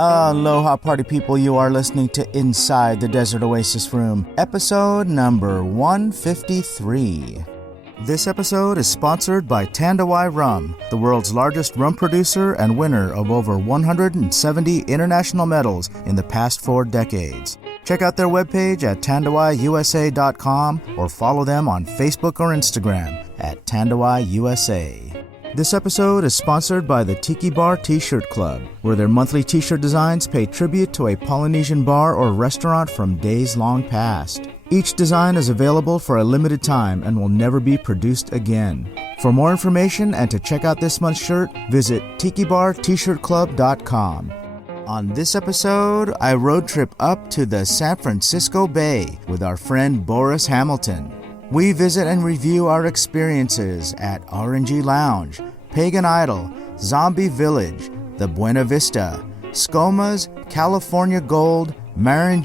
Aloha party people, you are listening to Inside the Desert Oasis Room, episode number 153. This episode is sponsored by Tandawai Rum, the world's largest rum producer and winner of over 170 international medals in the past 4 decades. Check out their webpage at tandawaiusa.com or follow them on Facebook or Instagram at tandawaiusa. This episode is sponsored by the Tiki Bar T-Shirt Club, where their monthly T-shirt designs pay tribute to a Polynesian bar or restaurant from days long past. Each design is available for a limited time and will never be produced again. For more information and to check out this month's shirt, visit tikibartshirtclub.com. On this episode, I road trip up to the San Francisco Bay with our friend Boris Hamilton. We visit and review our experiences at R&G Lounge, Pagan Idol, Zombie Village, the Buena Vista, Scoma's, California Gold, Marin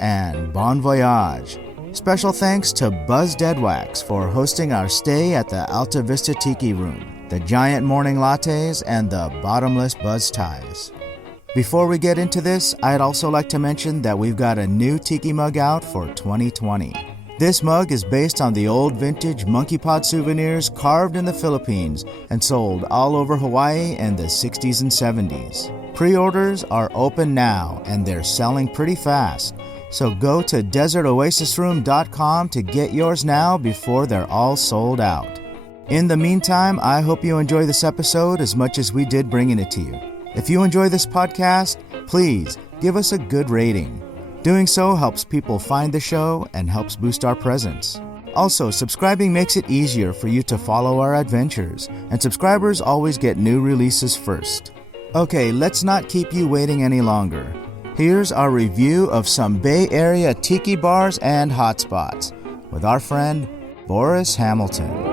and Voyage. Special thanks to Buz Deadwax for hosting our stay at the Alta Vista Tiki Room, the giant morning lattes, and the bottomless Buz Tais. Before we get into this, I'd also like to mention that we've got a new tiki mug out for 2020. This mug is based on the old vintage monkey pod souvenirs carved in the Philippines and sold all over Hawaii in the 60s and 70s. Pre-orders are open now and they're selling pretty fast, so go to desertoasisroom.com to get yours now before they're all sold out. In the meantime, I hope you enjoy this episode as much as we did bringing it to you. If you enjoy this podcast, please give us a good rating. Doing so helps people find the show and helps boost our presence. Also, subscribing makes it easier for you to follow our adventures, and subscribers always get new releases first. Okay, let's not keep you waiting any longer. Here's our review of some Bay Area tiki bars and hotspots with our friend Boris Hamilton.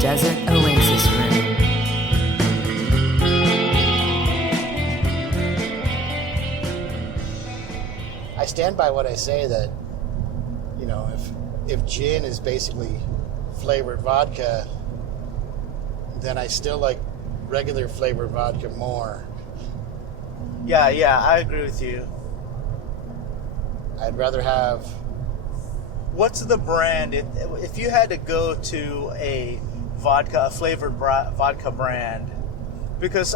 Desert Oasis Room. I stand by what I say that, you know, if gin is basically flavored vodka, then I still like regular flavored vodka more. Yeah, I agree with you. I'd rather have... What's the brand? If you had to go to a flavored vodka brand, because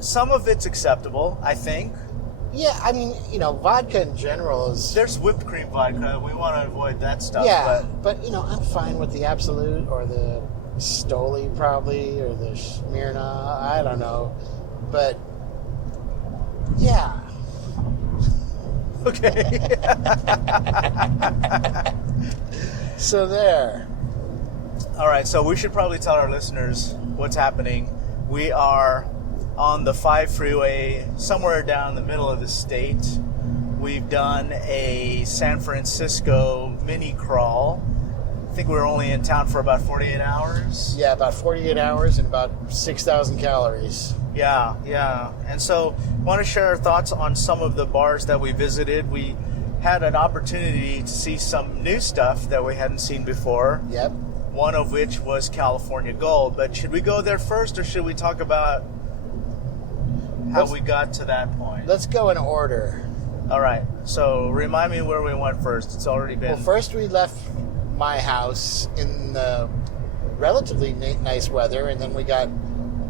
some of it's acceptable, I think. Yeah, I mean, vodka in general is... There's whipped cream vodka. We want to avoid that stuff. Yeah, but I'm fine with the Absolute or the Stoli probably, or the Smirna. I don't know. But, yeah. Okay. So there. All right, so we should probably tell our listeners what's happening. We are on the 5 freeway, somewhere down the middle of the state. We've done a San Francisco mini crawl. I think we were only in town for about 48 hours. Yeah, about 48 hours and about 6,000 calories. Yeah. And so I want to share our thoughts on some of the bars that we visited. We had an opportunity to see some new stuff that we hadn't seen before. Yep. One of which was California Gold. But should we go there first, or should we talk about how we got to that point? Let's go in order. All right. So remind me where we went first. It's already been... Well, first we left my house in the relatively nice weather, and then we got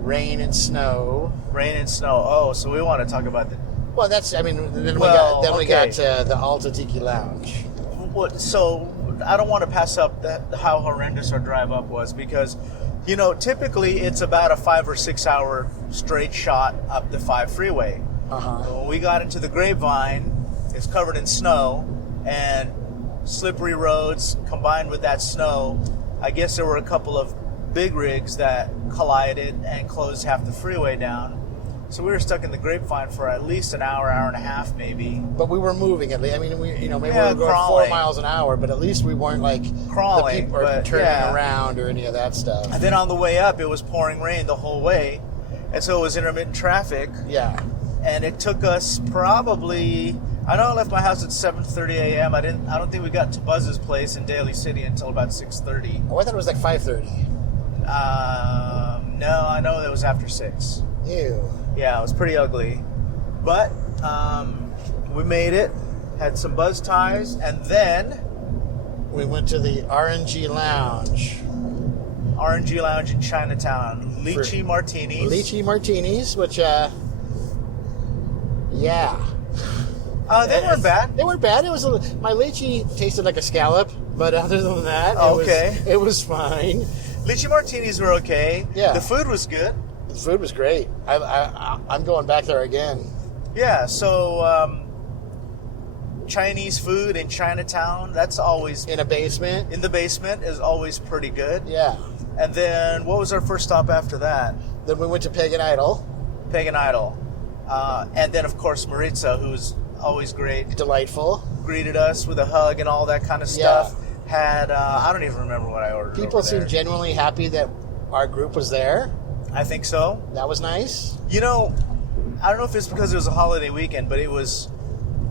rain and snow. Oh, so we want to talk about the... Well, we got the Alta Tiki Lounge. So I don't want to pass up how horrendous our drive up was, because, typically it's about a 5 or 6 hour straight shot up the 5 freeway. When we got into the Grapevine, it's covered in snow and slippery roads combined with that snow. I guess there were a couple of big rigs that collided and closed half the freeway down. So we were stuck in the Grapevine for at least an hour and a half, maybe. But we were moving at least. I mean, maybe we were going 4 miles an hour, but at least we weren't like crawling, the people or turning around or any of that stuff. And then on the way up, it was pouring rain the whole way, and so it was intermittent traffic. Yeah. And it took us probably I know I left my house at 7:30 a.m. I don't think we got to Buz's place in Daly City until about 6:30. Oh, I thought it was like 5:30. No, I know it was after 6. Ew. Yeah, it was pretty ugly. But we made it, had some Buz Tais, and then we went to the R&G Lounge. R&G Lounge in Chinatown. Lychee martinis. Lychee martinis, which, yeah. They weren't bad. They weren't bad. It was my lychee tasted like a scallop, but other than that, it was fine. Lychee martinis were okay. Yeah. The food was good. The food was great. I'm going back there again. Yeah, so Chinese food in Chinatown, that's always... In a basement? In the basement is always pretty good. Yeah. And then, what was our first stop after that? Then we went to Pagan Idol. Pagan Idol. And then, of course, Maritza, who's always great. Delightful. Greeted us with a hug and all that kind of stuff. Had, I don't even remember what I ordered. People seemed genuinely happy that our group was there. I think so. That was nice. You know, I don't know if it's because it was a holiday weekend, but it was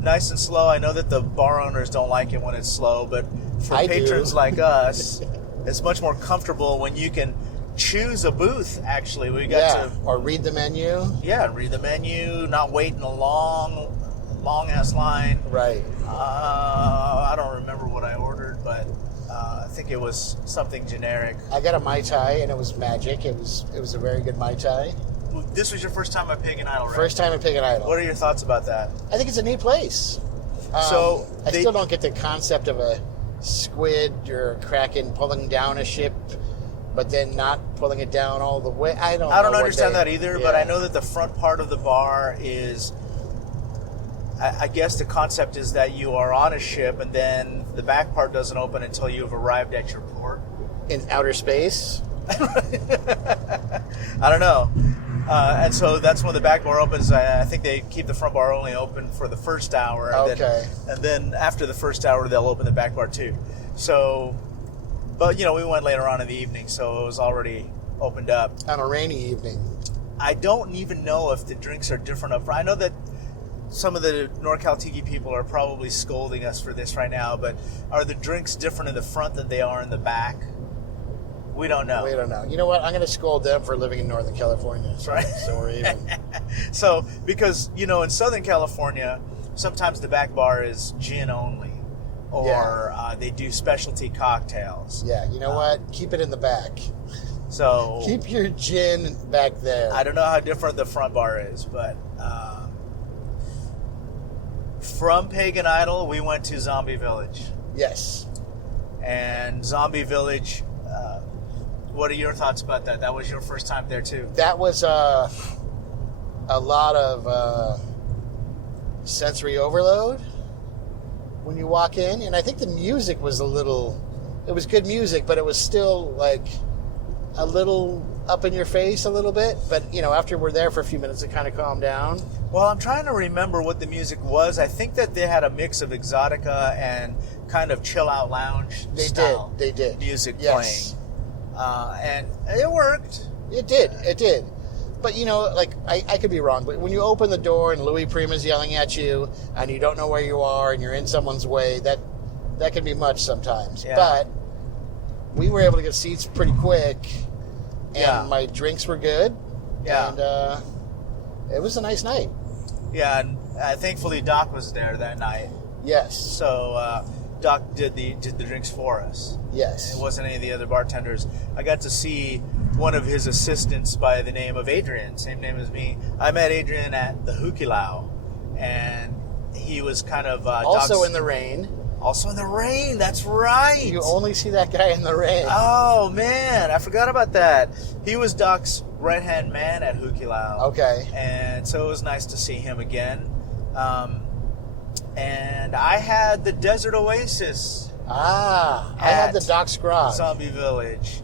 nice and slow. I know that the bar owners don't like it when it's slow, but for patrons like us, it's much more comfortable when you can choose a booth, actually. We got to... Or read the menu. Yeah, read the menu, not wait in a long-ass line. Right. I don't remember what I ordered, but I think it was something generic. I got a Mai Tai, and it was magic. It was a very good Mai Tai. This was your first time at Pagan Idol, right? First time at Pagan Idol. What are your thoughts about that? I think it's a neat place. I still don't get the concept of a squid or a kraken pulling down a ship, but then not pulling it down all the way. I don't understand that either, but I know that the front part of the bar is... I guess the concept is that you are on a ship, and then the back part doesn't open until you've arrived at your port. In outer space? I don't know. And so that's when the back bar opens. I think they keep the front bar only open for the first hour. Okay. And then after the first hour, they'll open the back bar too. So, but we went later on in the evening, so it was already opened up. On a rainy evening. I don't even know if the drinks are different up front. I know that some of the NorCal Tiki people are probably scolding us for this right now, but are the drinks different in the front than they are in the back? We don't know. We don't know. You know what? I'm going to scold them for living in Northern California. That's right. So we're even. So, because, in Southern California, sometimes the back bar is gin only, or they do specialty cocktails. Yeah, you know what? Keep it in the back. So keep your gin back there. I don't know how different the front bar is, but from Pagan Idol, we went to Zombie Village. Yes. And Zombie Village, what are your thoughts about that? That was your first time there, too. That was a lot of sensory overload when you walk in. And I think the music was it was good music, but it was still like a little up in your face a little bit. But, after we're there for a few minutes, it kind of calmed down. Well, I'm trying to remember what the music was. I think that they had a mix of Exotica and kind of chill-out lounge style They did. music yes. playing. And it worked. It did. But, I could be wrong, but when you open the door and Louis Prima's yelling at you and you don't know where you are and you're in someone's way, that can be much sometimes. Yeah. But we were able to get seats pretty quick, and my drinks were good. Yeah. And it was a nice night. Yeah, and thankfully Doc was there that night. Yes. So Doc did the drinks for us. Yes. It wasn't any of the other bartenders. I got to see one of his assistants by the name of Adrian, same name as me. I met Adrian at the Hukilau, and he was kind of... also Doc's, in the rain. Also in the rain, that's right. You only see that guy in the rain. Oh, man, I forgot about that. He was Doc's right-hand man at Hukilau. Okay. And so it was nice to see him again. And I had the Desert Oasis. I had the Doc's Grog. Zombie Village.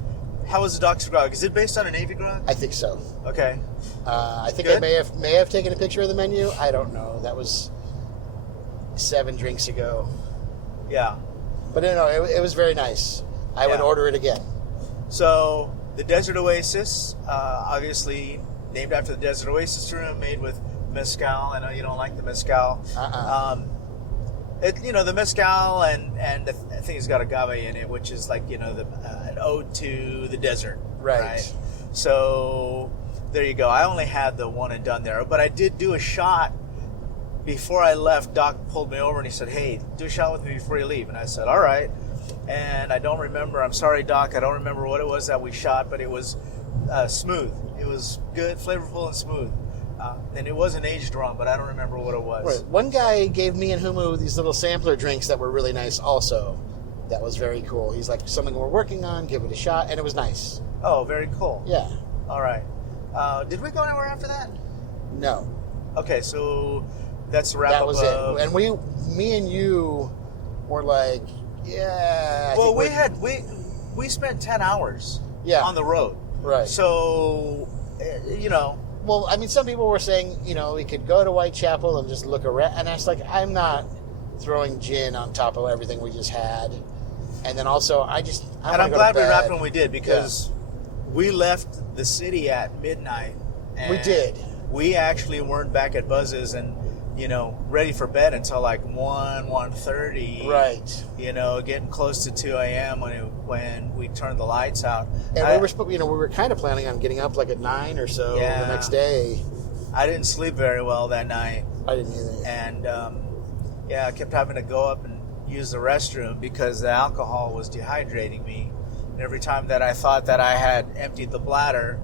How was the Doc's Grog? Is it based on a Navy grog? I think so. Okay. I think Good? I may have taken a picture of the menu. I don't know. That was 7 drinks ago. Yeah. But it was very nice. I would order it again. So the Desert Oasis, obviously named after the Desert Oasis room, made with mezcal. I know you don't like the mezcal. The mezcal and the thing has got agave in it, which is like, an ode to the desert. Right. So there you go. I only had the one and done there, but I did do a shot before I left. Doc pulled me over and he said, "Hey, do a shot with me before you leave." And I said, "All right." And I don't remember. I'm sorry, Doc. I don't remember what it was that we shot, but it was smooth. It was good, flavorful, and smooth. And it was an aged rum, but I don't remember what it was. Right. One guy gave me and Humu these little sampler drinks that were really nice also. That was very cool. He's like, something we're working on, give it a shot, and it was nice. Oh, very cool. Yeah. All right. Did we go anywhere after that? No. Okay, so that's the wrap that up. Was it. And me and you were like, yeah. Well, we spent 10 hours on the road. Right. So, Well, I mean, some people were saying, we could go to Whitechapel and just look around. And I was like, I'm not throwing gin on top of everything we just had. And then also, I'm glad we wrapped when we did, because we left the city at midnight. And we did. We actually weren't back at Buz's and, ready for bed until like 1:30. Right. Getting close to 2 a.m. when we turned the lights out. And we were kind of planning on getting up like at 9 or so the next day. I didn't sleep very well that night. I didn't either. And I kept having to go up and use the restroom because the alcohol was dehydrating me. And every time that I thought that I had emptied the bladder,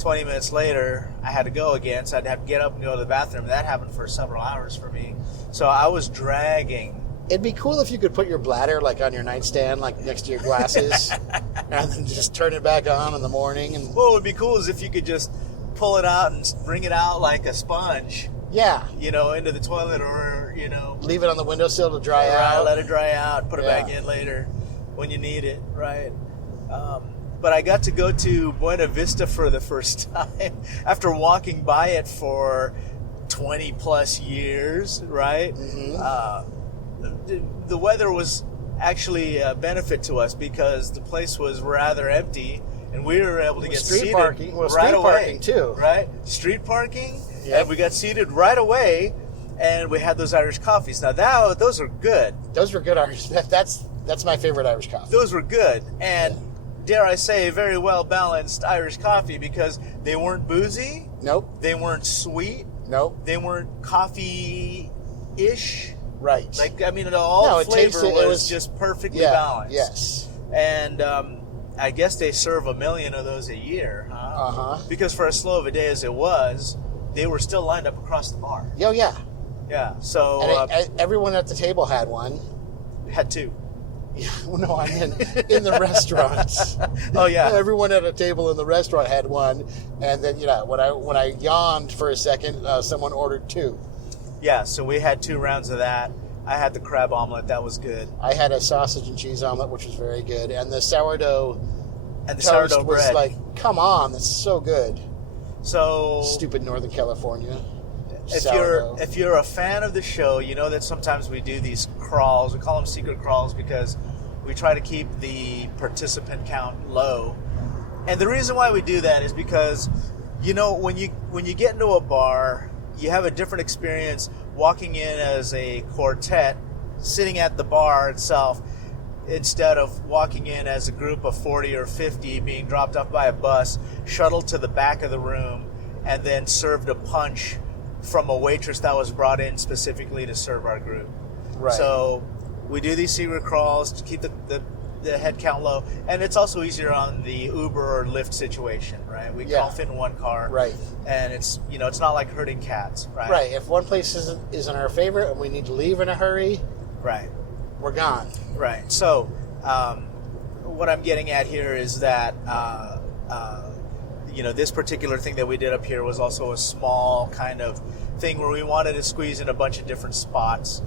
20 minutes later, I had to go again, so I'd have to get up and go to the bathroom. That happened for several hours for me. So I was dragging. It'd be cool if you could put your bladder like on your nightstand, like next to your glasses, and then just turn it back on in the morning. And what would be cool is if you could just pull it out and bring it out like a sponge. Yeah. Into the toilet or, leave it on the windowsill to dry out. Let it dry out, put it back in later when you need it, right? But I got to go to Buena Vista for the first time after walking by it for 20 plus years, right? Mm-hmm. The weather was actually a benefit to us because the place was rather empty and we were able to get seated right away. Street parking too. Right? Street parking, yep. And we got seated right away and we had those Irish coffees. Now those are good. Those were good Irish. That's my favorite Irish coffee. Those were good. And dare I say, very well balanced Irish coffee because they weren't boozy. Nope. They weren't sweet. Nope. They weren't coffee-ish. Right. Flavor was just perfectly balanced. Yes. And I guess they serve 1 million of those a year, huh? Uh-huh. Because for as slow of a day as it was, they were still lined up across the bar. Oh, yeah. Yeah, so... And everyone at the table had one. Had two. Yeah, no, I mean in the restaurants. Oh yeah, everyone at a table in the restaurant had one, and then when I yawned for a second, someone ordered two. Yeah, so we had 2 rounds of that. I had the crab omelet, that was good. I had a sausage and cheese omelet, which was very good, and the sourdough. And the sourdough bread was like, come on, that's so good. So stupid Northern California. If you're a fan of the show, you know that sometimes we do these crawls. We call them secret crawls because we try to keep the participant count low. And the reason why we do that is because, when you get into a bar, you have a different experience walking in as a quartet, sitting at the bar itself, instead of walking in as a group of 40 or 50 being dropped off by a bus, shuttled to the back of the room, and then served a punch from a waitress that was brought in specifically to serve our group. Right. So we do these secret crawls to keep the head count low, and it's also easier on the Uber or Lyft situation, right? We can all fit in one car, right? And it's it's not like herding cats, right? Right. If one place isn't our favorite and we need to leave in a hurry, right, we're gone. Right. So what I'm getting at here is that. This particular thing that we did up here was also a small kind of thing where we wanted to squeeze in a bunch of different spots.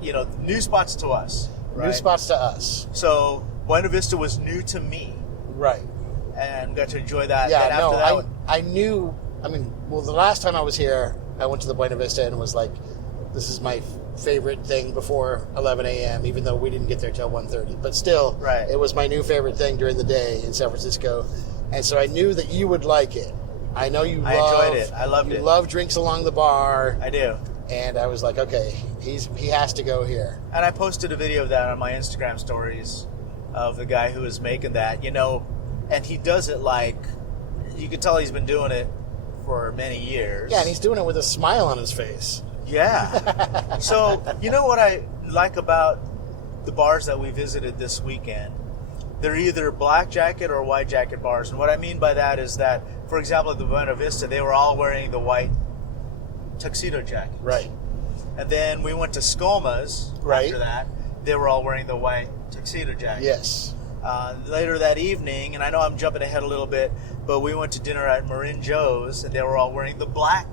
New spots to us. Right? New spots to us. So Buena Vista was new to me. Right. And got to enjoy that. Yeah, I knew, the last time I was here, I went to the Buena Vista and was like, this is my favorite thing before 11 a.m., even though we didn't get there till 1:30. But still, It was my new favorite thing during the day in San Francisco. And so I knew that you would like it. I know you I enjoyed it. I loved it. You love drinks along the bar. I do. And I was like, okay, he has to go here. And I posted a video of that on my Instagram stories of the guy who was making that, you know, and he does it like, you can tell he's been doing it for many years. Yeah, and he's doing it with a smile on his face. Yeah. So, you know what I like about the bars that we visited this weekend? They're either black jacket or white jacket bars. And what I mean by that is that, for example, at the Buena Vista, they were all wearing the white tuxedo jackets. Right. And then we went to Scoma's Right. after that. They were all wearing the white tuxedo jackets. Yes. Later that evening, and I know I'm jumping ahead a little bit, but we went to dinner at Marin Joe's, and they were all wearing the black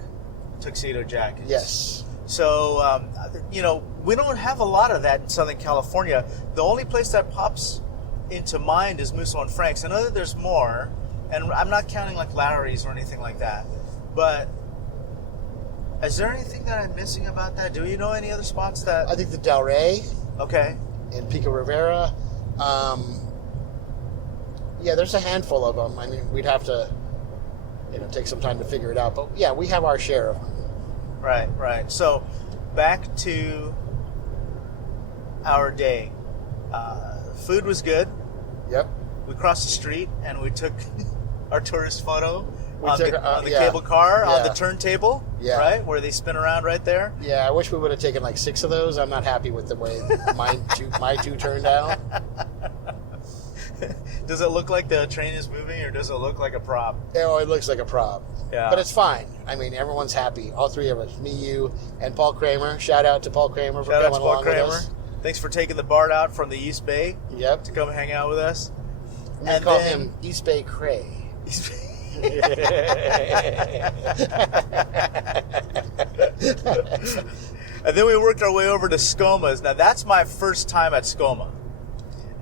tuxedo jackets. Yes. So, you know, we don't have a lot of that in Southern California. The only place that pops into mind is Musso and Frank's. I know that there's more, and I'm not counting like Larry's or anything like that, but is there anything that I'm missing about that? Do you know any other spots that... I think the Del Rey Okay. in Pico Rivera. Yeah, there's a handful of them. I mean, we'd have to, you know, take some time to figure it out. But yeah, we have our share of them. Right. So, back to our day. Food was good. Yep. We crossed the street and we took our tourist photo on took, the yeah. cable car, on the Yeah. turntable, Yeah. right? Where they spin around right there. Yeah, I wish we would have taken like 6 of those. I'm not happy with the way my two turned out. Does it look like the train is moving or does it look like a prop? Oh, it looks like a prop. Yeah. But it's fine. I mean, everyone's happy. All 3 of us. Me, you, and Paul Kramer. Shout out to Paul Kramer for Shout out coming to Paul along with Kramer. us. Thanks for taking the BART out from the East Bay Yep. to come hang out with us. We call him East Bay Cray. And then we worked our way over to Scoma's. Now, that's my first time at Scoma.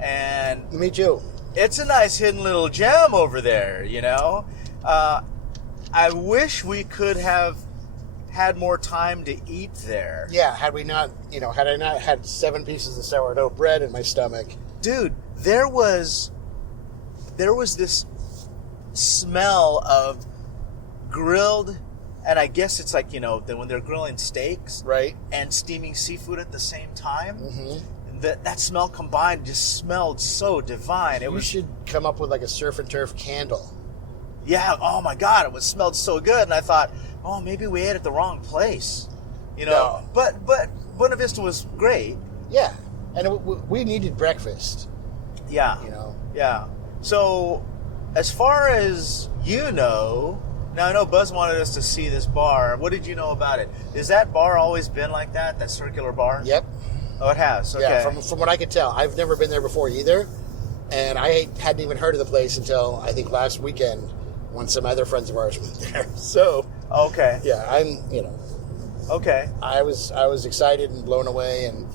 And Me too. it's a nice hidden little gem over there, you know? I wish we could have had more time to eat there. Yeah, had I not had 7 pieces of sourdough bread in my stomach. Dude, there was this smell of grilled, and I guess it's like, you know, when they're grilling steaks, Right. and steaming seafood at the same time. Mm-hmm. That smell combined just smelled so divine. We should come up with like a surf and turf candle. Yeah, oh my God, it smelled so good, and I thought, oh, maybe we ate at the wrong place, you know. No. But Buena Vista was great. Yeah, and we needed breakfast. Yeah, You know. yeah. So, as far as you know, now I know Buzz wanted us to see this bar. What did you know about it? Has that bar always been like that? That circular bar? Yep. Oh, it has. Okay. Yeah. From what I could tell, I've never been there before either, and I hadn't even heard of the place until I think last weekend when some other friends of ours went there. So. Okay. Yeah, Okay. I was excited and blown away, and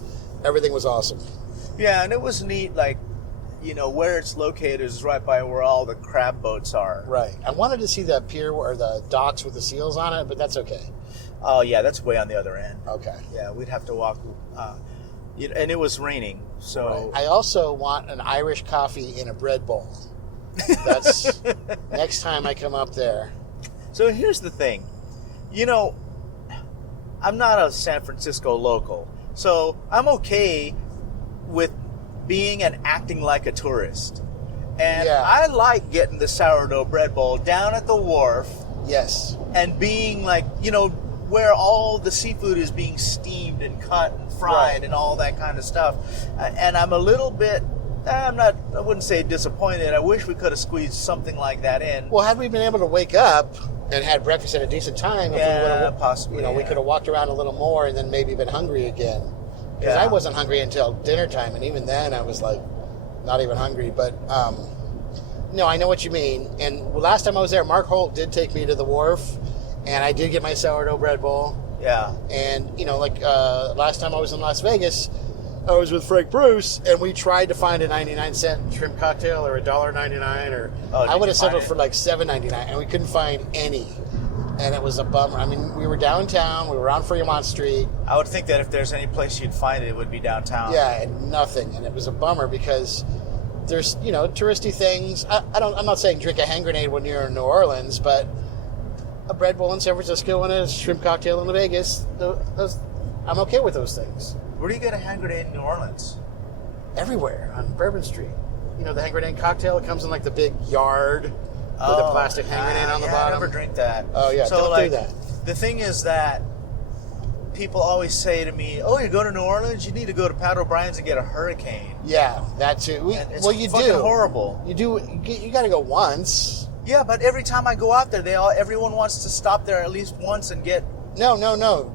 everything was awesome. Yeah, and it was neat, like, you know, where it's located is right by where all the crab boats are. Right. I wanted to see the pier or the docks with the seals on it, but that's okay. Oh, yeah, that's way on the other end. Okay. Yeah, we'd have to walk, and it was raining, so... Right. I also want an Irish coffee in a bread bowl. That's next time I come up there. So here's the thing. You know, I'm not a San Francisco local, so I'm okay with being and acting like a tourist. And Yeah. I like getting the sourdough bread bowl down at the wharf Yes. and being like, you know, where all the seafood is being steamed and cut and fried Right. and all that kind of stuff. And I'm a little bit, I wouldn't say disappointed. I wish we could have squeezed something like that in. Well, had we been able to wake up and had breakfast at a decent time, if Yeah, we would have, possibly, we yeah. could have walked around a little more and then maybe been hungry again. Because Yeah. I wasn't hungry until dinner time, and even then I was like not even hungry. But no, I know what you mean. And last time I was there, Mark Holt did take me to the wharf, and I did get my sourdough bread bowl. Yeah. And you know, like last time I was in Las Vegas, I was with Frank Bruce, and we tried to find a 99-cent shrimp cocktail or $1.99, or Oh, I did would you have settled find for it? like $7.99, and we couldn't find any. And it was a bummer. I mean, we were downtown, we were on Fremont Street, I would think that if there's any place you'd find it, it would be downtown. yeah, and nothing. And it was a bummer because there's, you know, touristy things. I'm not saying drink a hand grenade when you're in New Orleans, but a bread bowl in San Francisco and a shrimp cocktail in Vegas. I'm okay with those things. Where do you get a hand grenade in New Orleans? Everywhere on Bourbon Street. You know, the hand grenade cocktail, it comes in like the big yard with a plastic hand grenade on the bottom. I never drink that. Oh, yeah, so, don't do that. The thing is that people always say to me, "Oh, you go to New Orleans, you need to go to Pat O'Brien's and get a Hurricane." Yeah, that too. It's fucking horrible. You do. You got to go once. Yeah, but every time I go out there, everyone wants to stop there at least once and get. No.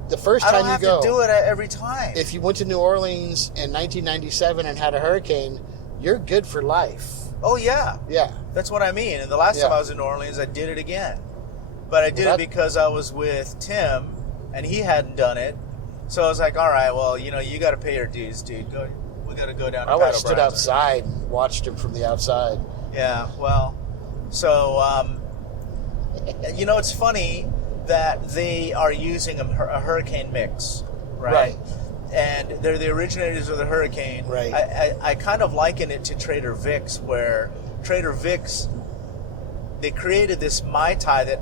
The first time you go, I don't have to do it every time. If you went to New Orleans in 1997 and had a hurricane, you're good for life. Oh yeah, yeah. That's what I mean. And the last time I was in New Orleans, I did it again, but I did it because I was with Tim, and he hadn't done it. So I was like, all right, well, you know, you got to pay your dues, dude. We got to go down to I would have Pat stood O'Brien's. outside and watched him from the outside. Yeah, well, so, you know, it's funny that they are using a hurricane mix, right? And they're the originators of the hurricane. Right. I kind of liken it to Trader Vic's, where Trader Vic's, they created this Mai Tai that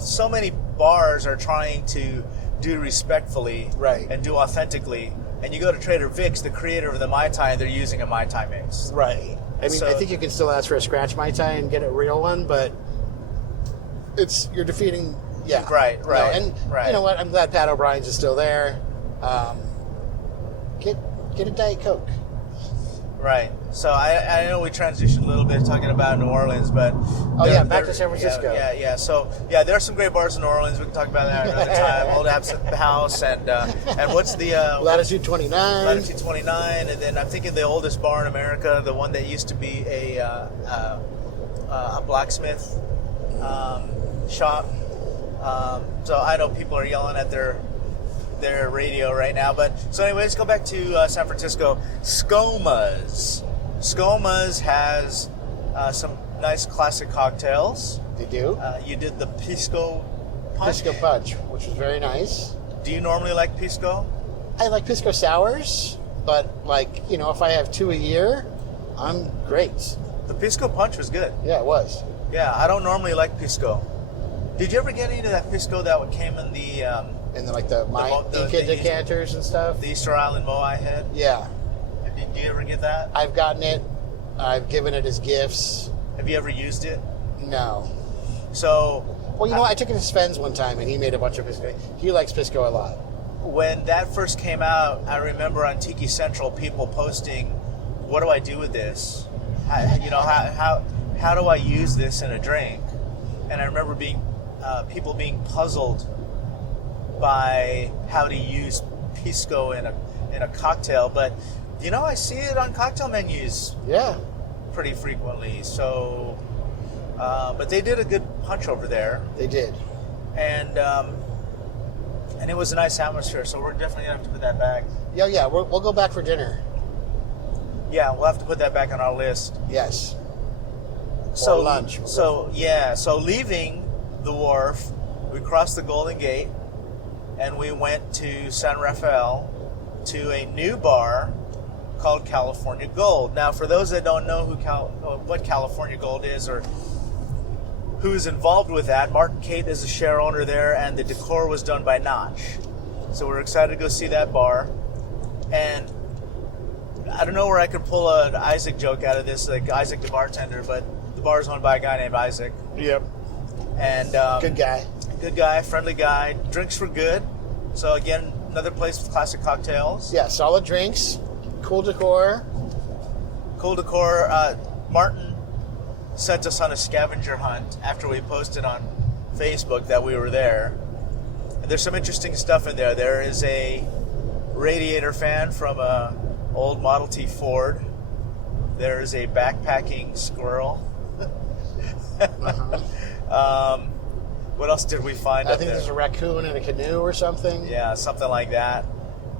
so many bars are trying to do respectfully and do authentically. And you go to Trader Vic's, the creator of the Mai Tai, and they're using a Mai Tai mix. Right. I mean, I think you can still ask for a scratch Mai Tai and get a real one, but you're defeating, Right. No, and you know what? I'm glad Pat O'Brien's is still there. Get a Diet Coke. Right. So I know we transitioned a little bit talking about New Orleans, but back to San Francisco. Yeah. So there are some great bars in New Orleans. We can talk about that another time. Old Absinthe House and what's the Latitude 29. Latitude 29, and then I'm thinking the oldest bar in America, the one that used to be a blacksmith shop. So I know people are yelling at their radio right now, but so anyway, let's go back to San Francisco. Scoma's has some nice classic cocktails. They do. You did the Pisco Punch. Pisco Punch, which was very nice. Do you normally like Pisco? I like Pisco sours, but if I have 2 a year, I'm great. The Pisco Punch was good. Yeah, it was. Yeah, I don't normally like Pisco. Did you ever get into that Pisco that came in the Inca decanters and stuff? The Easter Island Moai head? Yeah. Did you ever get that? I've gotten it. I've given it as gifts. Have you ever used it? No. So... Well, I took it to Sven's one time, and he made a bunch of Pisco. He likes Pisco a lot. When that first came out, I remember on Tiki Central people posting, what do I do with this? How do I use this in a drink? And I remember people being puzzled by how to use Pisco in a cocktail, but I see it on cocktail menus pretty frequently. So but they did a good punch over there. They did. And it was a nice atmosphere, so we're definitely gonna have to put that back. Yeah, we'll go back for dinner. Yeah, we'll have to put that back on our list. Yes. So or lunch. So leaving the wharf, we crossed the Golden Gate, and we went to San Rafael to a new bar called California Gold. Now, for those that don't know what California Gold is or who's involved with that, Martin Cate is a share owner there, and the decor was done by Notch. So we're excited to go see that bar. And I don't know where I could pull an Isaac joke out of this, like Isaac the bartender, but the bar is owned by a guy named Isaac. Yep. And good guy. Good guy, friendly guy. Drinks were good. So again, another place with classic cocktails. Yeah, solid drinks, cool decor. Martin sent us on a scavenger hunt after we posted on Facebook that we were there. And there's some interesting stuff in there. There is a radiator fan from a old Model T Ford. There is a backpacking squirrel. What else did we find? I think there's a raccoon in a canoe or something. Yeah, something like that.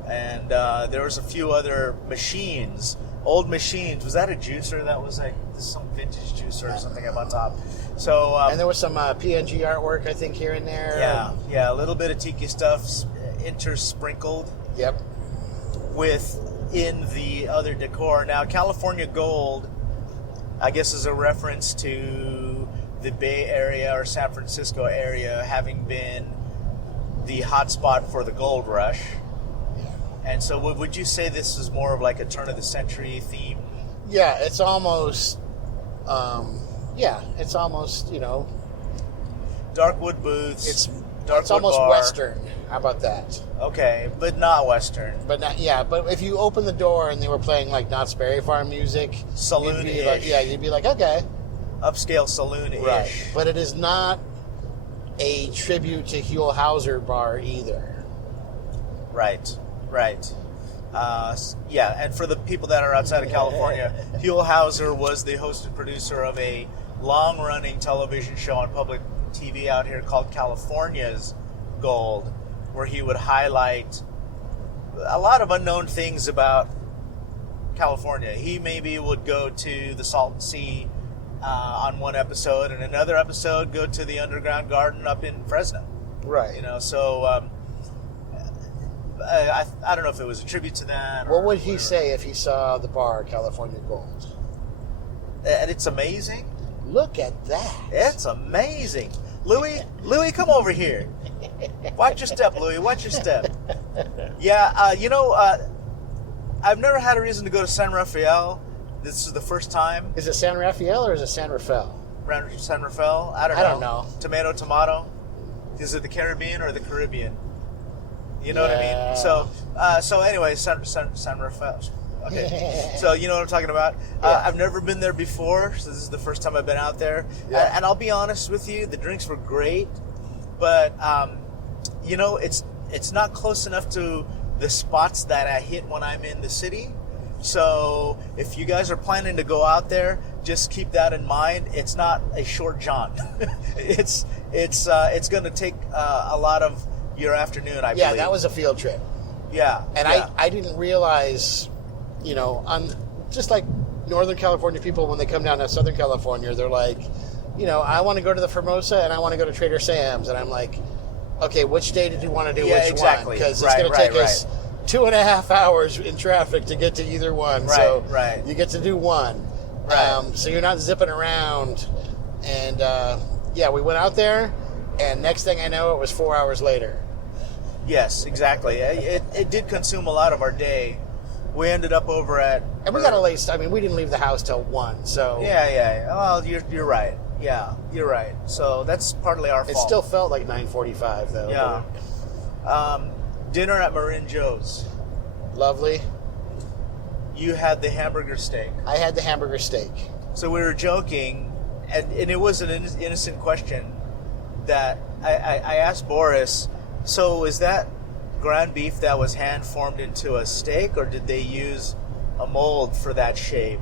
And there was a few other machines, old machines. Was that a juicer? That was like some vintage juicer or something up on top. So and there was some PNG artwork, I think, here and there. Yeah, a little bit of tiki stuff intersprinkled. Yep. Within the other decor. Now, California Gold, I guess, is a reference to the Bay Area or San Francisco area having been the hotspot for the gold rush. And so would you say this is more of like a turn of the century theme? Yeah, it's almost, you know. Dark wood booths. It's dark wood almost bar. Western. How about that? Okay, but not Western. But not, but if you open the door and they were playing like Knott's Berry Farm music, saloon-ish. you'd be like, okay. Upscale saloon-ish. Right. But it is not a tribute to Huell Hauser bar either. Right. And for the people that are outside of California, Huell Hauser was the host and producer of a long-running television show on public TV out here called California's Gold, where he would highlight a lot of unknown things about California. He maybe would go to the Salton Sea on one episode, and another episode go to the Underground Garden up in Fresno. Right. You know, so I don't know if it was a tribute to that. What would he say if he saw the bar California Gold? And it's amazing. Look at that. It's amazing. Louis, come over here. Watch your step, Louis. Watch your step. Yeah, I've never had a reason to go to San Rafael. This is the first time. Is it San Rafael or is it San Rafael? San Rafael? I don't know. Tomato. Is it the Caribbean or the Caribbean? You know what I mean? So anyway, San Rafael. Okay. So you know what I'm talking about? Yeah. I've never been there before, so this is the first time I've been out there. Yeah. And I'll be honest with you, the drinks were great, but it's not close enough to the spots that I hit when I'm in the city. So if you guys are planning to go out there, just keep that in mind. It's not a short jaunt. it's going to take a lot of your afternoon, I believe. Yeah, that was a field trip. Yeah. And yeah. I didn't realize, just like Northern California people, when they come down to Southern California, they're like, I want to go to the Formosa and I want to go to Trader Sam's. And I'm like, okay, which day did you want to do which exactly. one? Because it's going to take us 2.5 hours in traffic to get to either one. Right. You get to do one. Right. So you're not zipping around. And, we went out there, and next thing I know, it was 4 hours later. Yes, exactly. It did consume a lot of our day. We ended up over at... And we got a late... we didn't leave the house till 1, so... Yeah. Well, you're right. Yeah, you're right. So that's partly our fault. It still felt like 9:45, though. Yeah. Dinner at Marin Joe's. Lovely. You had the hamburger steak. I had the hamburger steak. So we were joking, and it was an innocent question that I asked Boris, so is that ground beef that was hand-formed into a steak, or did they use a mold for that shape?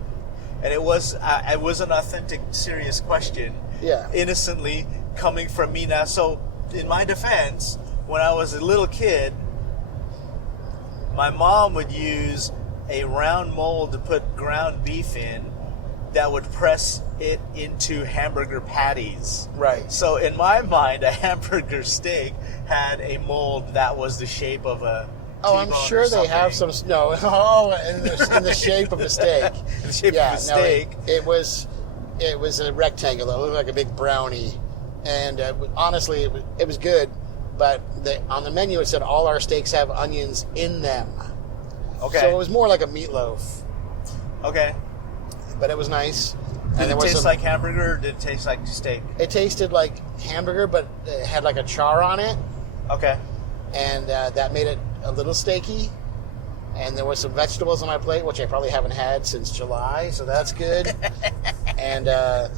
And it was an authentic, serious question. Yeah. Innocently coming from me now. So, in my defense, when I was a little kid, my mom would use a round mold to put ground beef in that would press it into hamburger patties. Right. So, in my mind, a hamburger steak had a mold that was the shape of a I'm sure they have some. No, in the shape of a steak. In the shape of a steak. It was a rectangle. It looked like a big brownie, and honestly, it was good. But on the menu, it said all our steaks have onions in them. Okay. So it was more like a meatloaf. Okay. But it was nice. Did it taste like hamburger, or did it taste like steak? It tasted like hamburger, but it had like a char on it. Okay. And that made it a little steaky, and there was some vegetables on my plate, which I probably haven't had since July, so that's good. And I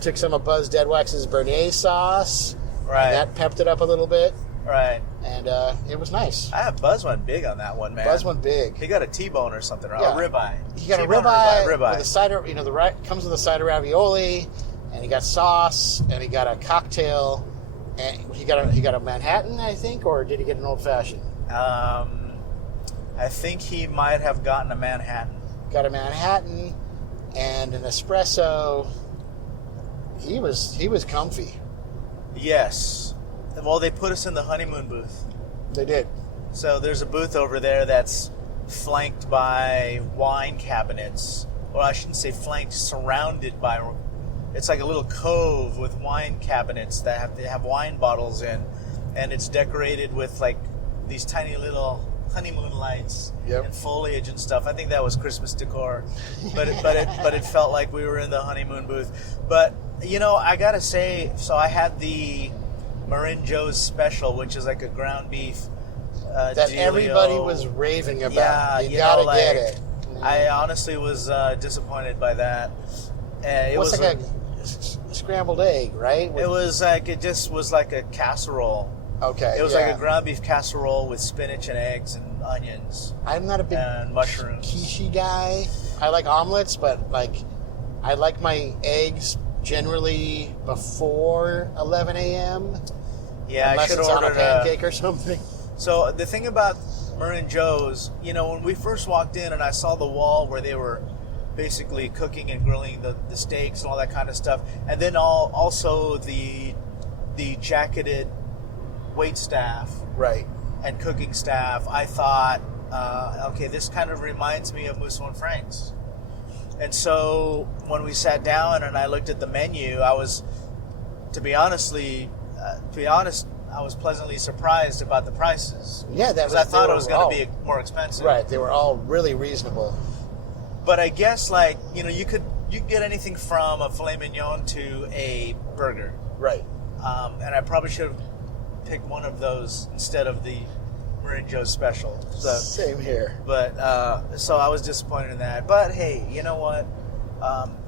took some of Buz Deadwax's Béarnaise sauce, right? And that pepped it up a little bit, right? And it was nice. Buzz went big on that one, man. Buzz went big. He got a T-bone or something, right? Yeah. A ribeye. He got T-bone a ribeye with a side of, comes with a side of ravioli, and he got sauce, and he got a cocktail, and he got a Manhattan, I think, or did he get an old fashioned? I think he might have gotten a Manhattan. Got a Manhattan and an espresso. He was comfy. Yes. Well, they put us in the honeymoon booth. They did. So there's a booth over there that's flanked by wine cabinets. Well, I shouldn't say flanked, surrounded by it's like a little cove with wine cabinets that have wine bottles in, and it's decorated with like these tiny little honeymoon lights Yep. and foliage and stuff. I think that was Christmas decor, but it felt like we were in the honeymoon booth. But you know, I gotta say, so I had the Marin Joe's special, which is like a ground beef that dealio. Everybody was raving about. Yeah, you gotta get it. I honestly was disappointed by that. It What's was like a scrambled egg, right? it was like it just was like a casserole. Okay. It was yeah. like a ground beef casserole with spinach and eggs and onions I'm not a big and mushrooms. quiche guy. I like omelets, but like I like my eggs generally before 11 a.m. Yeah, I unless should it's have on a ordered pancake or something. So the thing about Marin Joe's, you know, when we first walked in and I saw the wall where they were basically cooking and grilling the steaks and all that kind of stuff, and then also the jacketed wait staff Right. and cooking staff, I thought, okay, this kind of reminds me of Musso and Frank's. And so when we sat down and I looked at the menu, I was, to be honest, I was pleasantly surprised about the prices. Yeah, that Because was. I thought they it was were going all- to be more expensive. Right. They were all really reasonable. But I guess, like, you know, you could get anything from a filet mignon to a burger. Right. And I probably should have picked one of those instead of the Marin Joe's special. So, Same here. but so I was disappointed in that. But hey, you know what?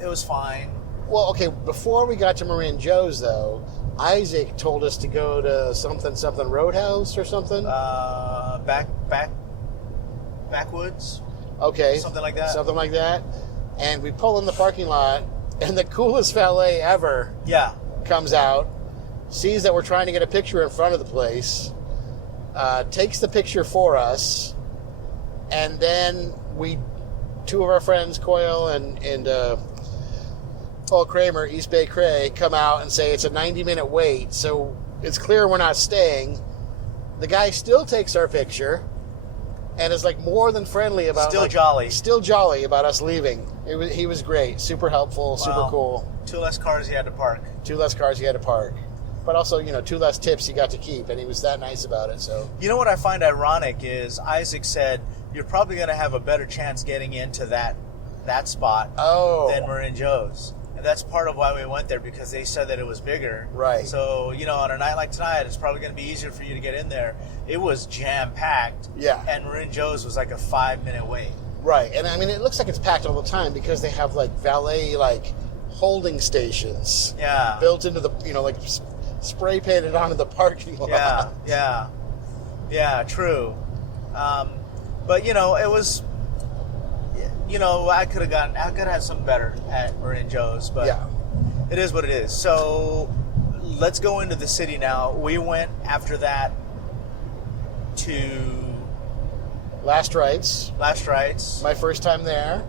It was fine. Well, okay. Before we got to Marin Joe's, though, Isaac told us to go to something Roadhouse or something. Backwoods. Okay. Something like that. Something like that. And we pull in the parking lot, and the coolest valet ever Yeah. comes out, sees that we're trying to get a picture in front of the place, takes the picture for us, and then two of our friends, Coyle and Paul Kramer, East Bay Cray, come out and say it's a 90-minute wait, so it's clear we're not staying. The guy still takes our picture and is like more than friendly about still jolly about us leaving. He was great, super helpful, super Wow. cool. 2 less cars he had to park. 2 less cars you had to park, but also 2 less tips you got to keep, and he was that nice about it. So You know what I find ironic is Isaac said you're probably going to have a better chance getting into that spot than Marin Joe's. And that's part of why we went there, because they said that it was bigger. Right. So, on a night like tonight, it's probably going to be easier for you to get in there. It was jam-packed. Yeah. And Marin Joe's was like a 5-minute wait. right, and I mean it looks like it's packed all the time because they have like valet holding stations Yeah. built into the spray painted onto the parking lot. Yeah, true. But, it was, I could have had something better at Marin Joe's, but Yeah. it is what it is. So let's go into the city now. We went after that to Last Rites, Rites. my first time there.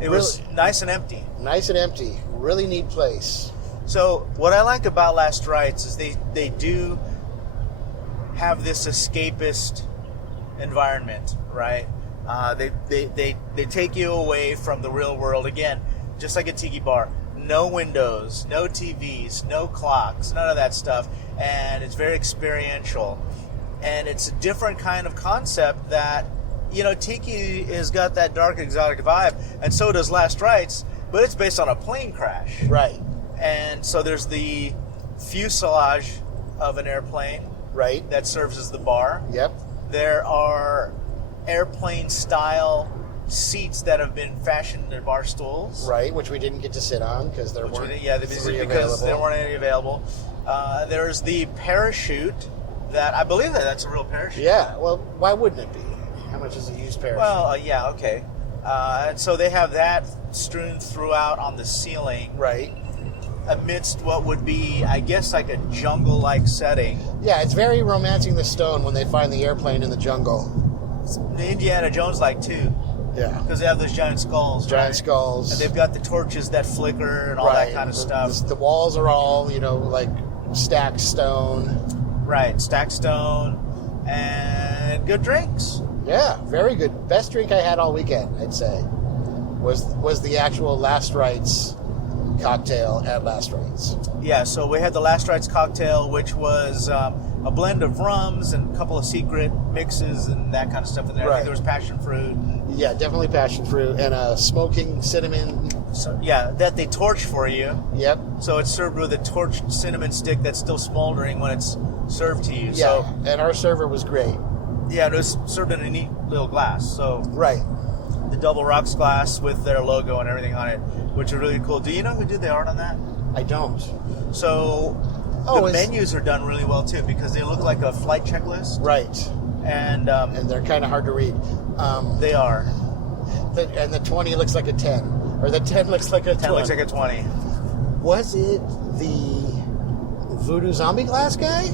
It was nice and empty. Nice and empty. Really neat place. So what I like about Last Rites is they do have this escapist environment, right? They take you away from the real world again, just like a tiki bar. No windows, no TVs, no clocks, none of that stuff, and it's very experiential. And it's a different kind of concept that, tiki has got that dark exotic vibe, and so does Last Rites, but it's based on a plane crash. Right. And so there's the fuselage of an airplane Right. that serves as the bar. Yep. There are airplane-style seats that have been fashioned into bar stools. Right, which we didn't get to sit on because there weren't three because there available. weren't any available. There's the parachute that I believe that's a real parachute. Yeah, well, why wouldn't it be? How much is a used parachute? Well, yeah, okay. And so they have that strewn throughout on the ceiling. Right. Amidst what would be, I guess, like a jungle-like setting. Yeah, it's very Romancing the Stone when they find the airplane in the jungle. Indiana Jones-like, too. Yeah. Because they have those giant skulls, Giant right? skulls. And they've got the torches that flicker and all that kind of stuff. The walls are all, stacked stone. Right, stacked stone and good drinks. Yeah, very good. Best drink I had all weekend, I'd say, was the actual Last Rites cocktail at Last Rites. Yeah, so we had the Last Rites cocktail, which was a blend of rums and a couple of secret mixes and that kind of stuff in there. I Right. think there was passion fruit. Yeah, definitely passion fruit and a smoking cinnamon. So, yeah, that they torch for you. Yep. So it's served with a torched cinnamon stick that's still smoldering when it's served to you. Yeah, So, and our server was great. yeah, it was served in a neat little glass. So Right. the double rocks glass with their logo and everything on it, which are really cool. Do you know who did the art on that? I don't. So the menus are done really well too because they look like a flight checklist. Right. And And they're kind of hard to read. they are. And the 20 looks like a 10. Or the 10 looks like a 10 20. looks like a 20. Was it the Voodoo Zombie Glass guy?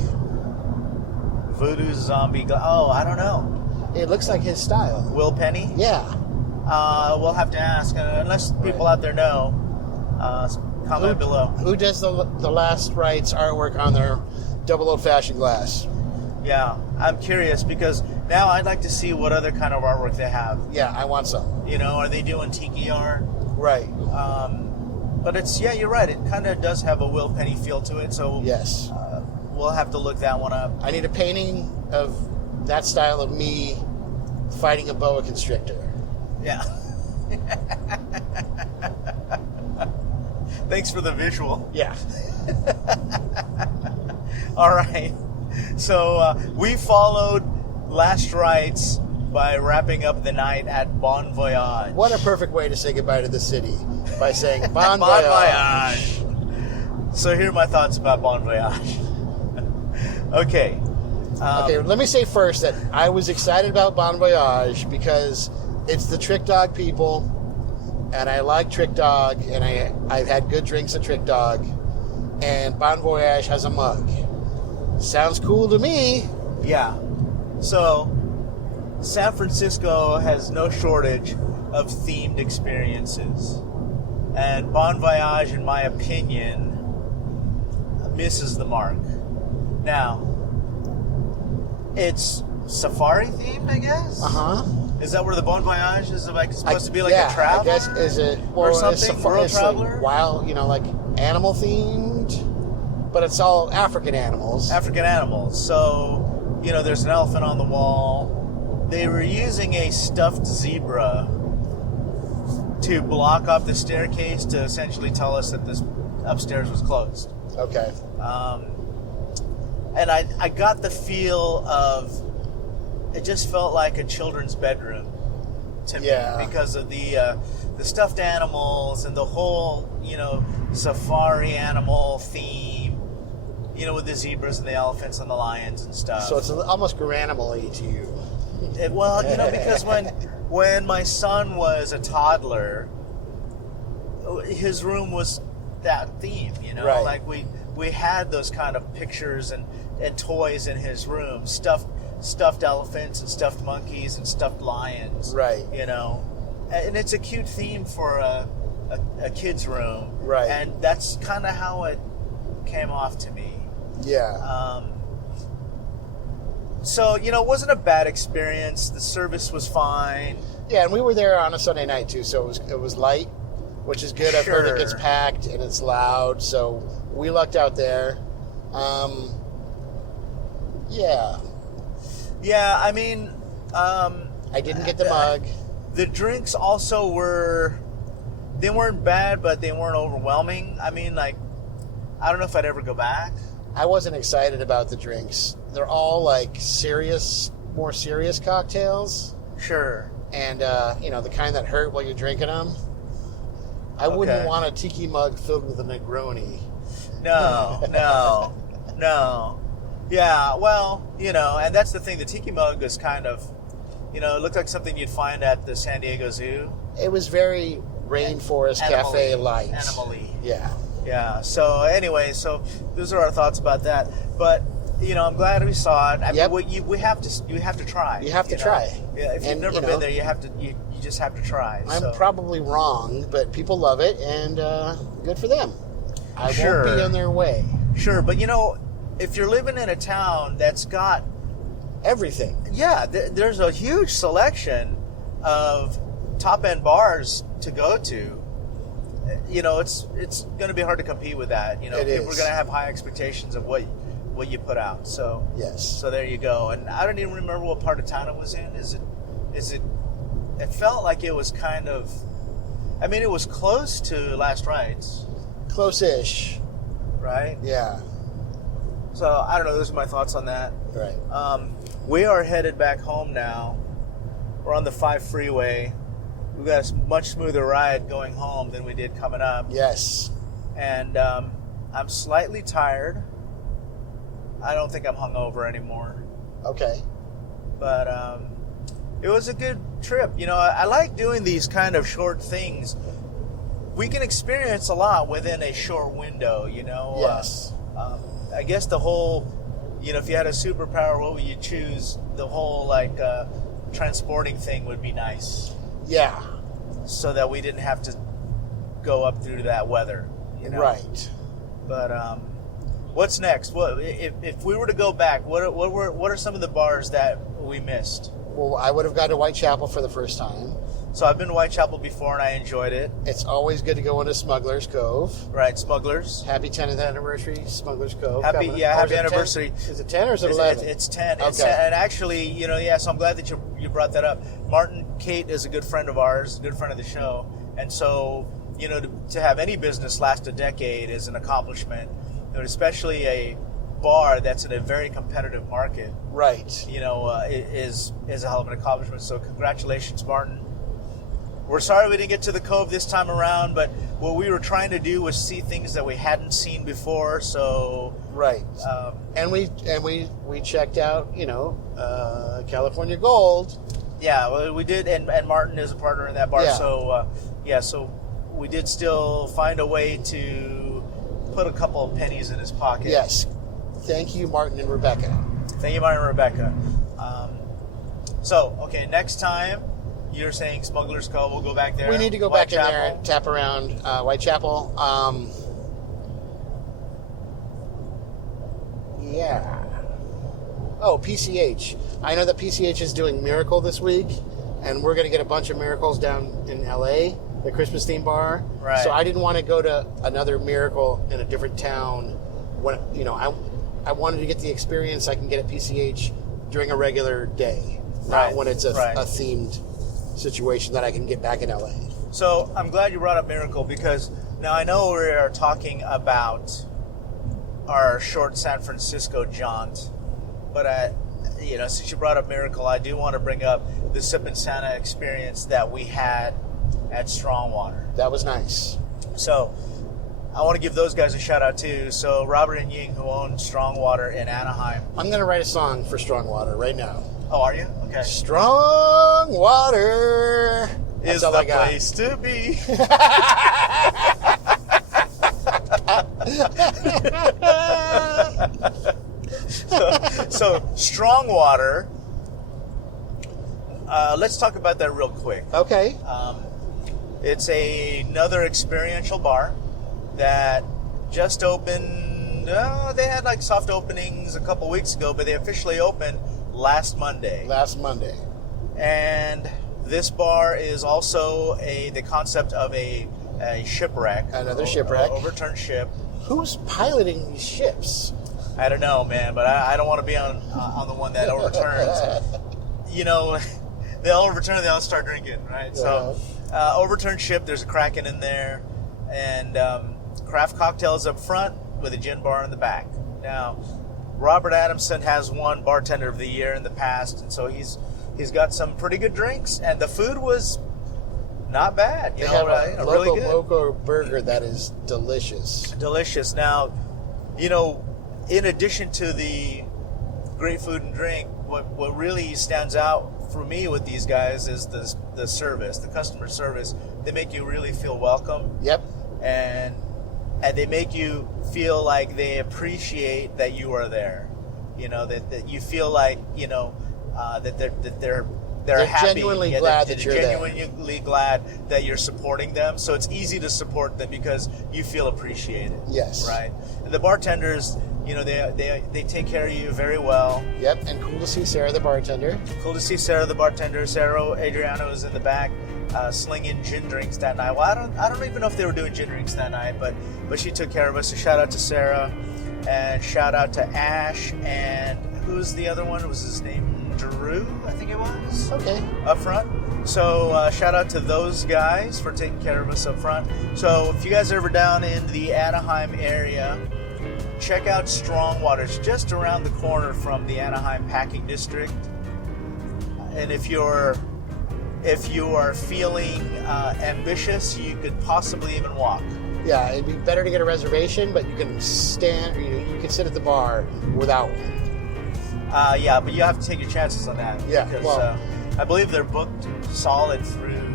Voodoo Zombie. Oh, I don't know. It looks like his style. Will Penny? Yeah. We'll have to ask. Unless people out there know, comment below. Who does the Last Rites artwork on their double old-fashioned glass? Yeah, I'm curious because now I'd like to see what other kind of artwork they have. Yeah, I want some. You know, are they doing tiki art? Right. But it's, yeah, you're right. It kind of does have a Will Penny feel to it. So Yes. we'll have to look that one up. I need a painting of that style of me fighting a boa constrictor. Yeah. Thanks for the visual. Yeah. All right. So we followed Last Rites by wrapping up the night at Bon Voyage. What a perfect way to say goodbye to the city by saying Bon Bon Voyage. Voyage. So here are my thoughts about Bon Voyage. Okay. Okay, let me say first that I was excited about Bon Voyage because it's the Trick Dog people, and I like Trick Dog, and I've had good drinks at Trick Dog, and Bon Voyage has a mug. Sounds cool to me. Yeah. So San Francisco has no shortage of themed experiences. And Bon Voyage, in my opinion, misses the mark. Now, it's safari themed, I guess? Uh-huh. Is that where the Bon Voyage is like supposed to be like a traveler? I guess is it or something? World traveler? Like wild, like animal themed, but it's all African animals. African animals. So, there's an elephant on the wall. They were using a stuffed zebra to block off the staircase to essentially tell us that this upstairs was closed. Okay. And I got the feel of, it just felt like a children's bedroom to me because of the stuffed animals and the whole, safari animal theme, with the zebras and the elephants and the lions and stuff. So it's almost Garanimal-y to you. Because when my son was a toddler, his room was that theme, Right. like we had those kind of pictures and toys in his room, stuffed elephants and stuffed monkeys and stuffed lions, Right. And it's a cute theme for a kid's room, Right. And that's kind of how it came off to me. Yeah. So, it wasn't a bad experience. The service was fine. Yeah, and we were there on a Sunday night too, so it was light, which is good. I've heard it gets packed and it's loud, so we lucked out there. Yeah. Yeah, I mean, I didn't get the mug. The drinks also they weren't bad, but they weren't overwhelming. I mean, I don't know if I'd ever go back. I wasn't excited about the drinks. They're all like more serious cocktails. Sure. And, the kind that hurt while you're drinking them. I wouldn't want a tiki mug filled with a Negroni. No. Yeah, well, and that's the thing. The tiki mug is kind of, it looked like something you'd find at the San Diego Zoo. It was very Rainforest Cafe light. Animal-y. Yeah. Yeah. So anyway, those are our thoughts about that. But I'm glad we saw it. I mean, you have to try. You have to try. Yeah. If you've never been there, you just have to try. I'm probably wrong, but people love it, and good for them. I won't be in their way. Sure, but if you're living in a town that's got everything, there's a huge selection of top end bars to go to. it's going to be hard to compete with that. People are going to have high expectations of what you put out. So yes. So there you go. And I don't even remember what part of town it was in. It felt like it was kind of. I mean, it was close to Last Rites. Close-ish. Right. Yeah. So I don't know. Those are my thoughts on that. Right. We are headed back home now. We're on the 5 freeway. We've got a much smoother ride going home than we did coming up. Yes. And I'm slightly tired. I don't think I'm hungover anymore. Okay. But it was a good trip. I like doing these kind of short things. We can experience a lot within a short window, Yes. I guess the whole, if you had a superpower, what would you choose? The whole, transporting thing would be nice. Yeah. So that we didn't have to go up through that weather, Right. But what's next? What if we were to go back? What are some of the bars that we missed? Well, I would have gone to Whitechapel for the first time. So I've been to Whitechapel before and I enjoyed it. It's always good to go into Smuggler's Cove. Right, Smugglers. Happy 10th anniversary, Smuggler's Cove. Happy anniversary. 10? Is it 10 or is it 11? It's 10. Okay. And actually, so I'm glad that you brought that up. Martin Kate is a good friend of ours, a good friend of the show. And so, to have any business last a decade is an accomplishment. Especially a bar that's in a very competitive market. Right. Is a hell of an accomplishment. So congratulations, Martin. We're sorry we didn't get to the Cove this time around, but what we were trying to do was see things that we hadn't seen before. So right, and we checked out, California Gold. Yeah, well, we did, and Martin is a partner in that bar. Yeah. So we did still find a way to put a couple of pennies in his pocket. Yes, thank you, Martin and Rebecca. Thank you, Martin and Rebecca. Okay, next time. You're saying Smuggler's Cove, we'll go back there. We need to go back in there and tap around Whitechapel. Yeah. Oh, PCH. I know that PCH is doing Miracle this week, and we're going to get a bunch of Miracles down in LA, the Christmas theme bar. Right. So I didn't want to go to another Miracle in a different town. When I wanted to get the experience I can get at PCH during a regular day, not when it's a themed situation that I can get back in LA. So I'm glad you brought up Miracle, because now I know we are talking about our short San Francisco jaunt, but since you brought up Miracle, I do want to bring up the Sippin' Santa experience that we had at Strongwater. That was nice. So I want to give those guys a shout out too. So Robert and Ying, who own Strongwater in Anaheim. I'm going to write a song for Strongwater right now. Oh, are you? Okay. Strong water is the place to be. so Strong Water. Let's talk about that real quick. Okay. It's another experiential bar that just opened. They had soft openings a couple weeks ago, but they officially opened last Monday. And this bar is also the concept of a shipwreck. Another shipwreck. Overturned ship. Who's piloting these ships? I don't know, man, but I don't want to be on the one that overturns. They all overturn, they all start drinking, right? So, overturned ship, there's a Kraken in there, and craft cocktails up front with a gin bar in the back. Now, Robert Adamson has won Bartender of the Year in the past, and so he's got some pretty good drinks, and the food was not bad. They have a really good Loco burger that is delicious. Delicious. Now, in addition to the great food and drink, what really stands out for me with these guys is the service, the customer service. They make you really feel welcome. Yep. And they make you feel like they appreciate that you are there. That you feel like that they're happy. Genuinely glad that you're there. Genuinely glad that you're supporting them. So it's easy to support them because you feel appreciated. Yes. Right. And the bartenders, they take care of you very well. Yep. And cool to see Sarah, the bartender. Cool to see Sarah, the bartender. Sarah Adriano is in the back. slinging gin drinks that night. Well, I don't even know if they were doing gin drinks that night, but she took care of us. So shout out to Sarah, and shout out to Ash, and who's the other one? Was his name Drew? I think it was. Okay. Up front. So shout out to those guys for taking care of us up front. So if you guys are ever down in the Anaheim area, check out Strong Waters, just around the corner from the Anaheim Packing District. And if you are feeling ambitious, you could possibly even walk. Yeah, it'd be better to get a reservation, but you can stand, or you can sit at the bar without one. Yeah, but you have to take your chances on that. Yeah, because well, I believe they're booked solid through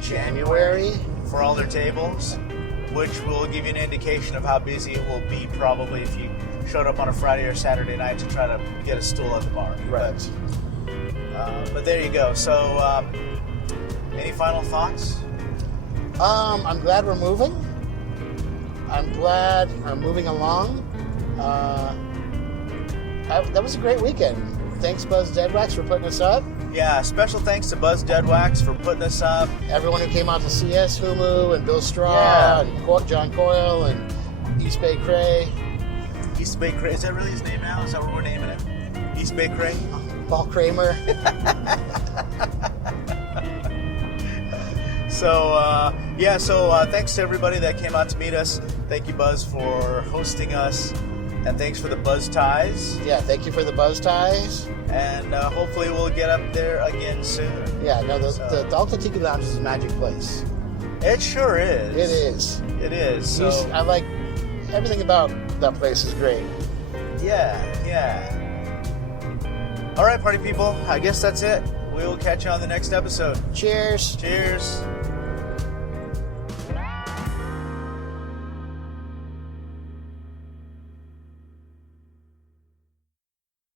January for all their tables, which will give you an indication of how busy it will be probably if you showed up on a Friday or Saturday night to try to get a stool at the bar. Right. But there you go. So, any final thoughts? I'm glad we're moving. I'm glad we're moving along. That was a great weekend. Thanks, Buz Deadwax, for putting us up. Yeah, special thanks to Buz Deadwax for putting us up. Everyone who came out to see us, Humu and Bill Straw, Yeah. and John Coyle and East Bay Cray. East Bay Cray. Is that really his name now? Is that what we're naming it? East Bay Cray? Paul Kramer. So thanks to everybody that came out to meet us. Thank you, Buz, for hosting us. And thanks for the Buz Tais. Yeah, thank you for the Buz Tais. And hopefully we'll get up there again soon. Yeah, no, the Alta Tiki Lounge is a magic place. It sure is. It is. It is. So, I like everything about that place is great. Yeah. All right, party people. I guess that's it. We will catch you on the next episode. Cheers. Cheers.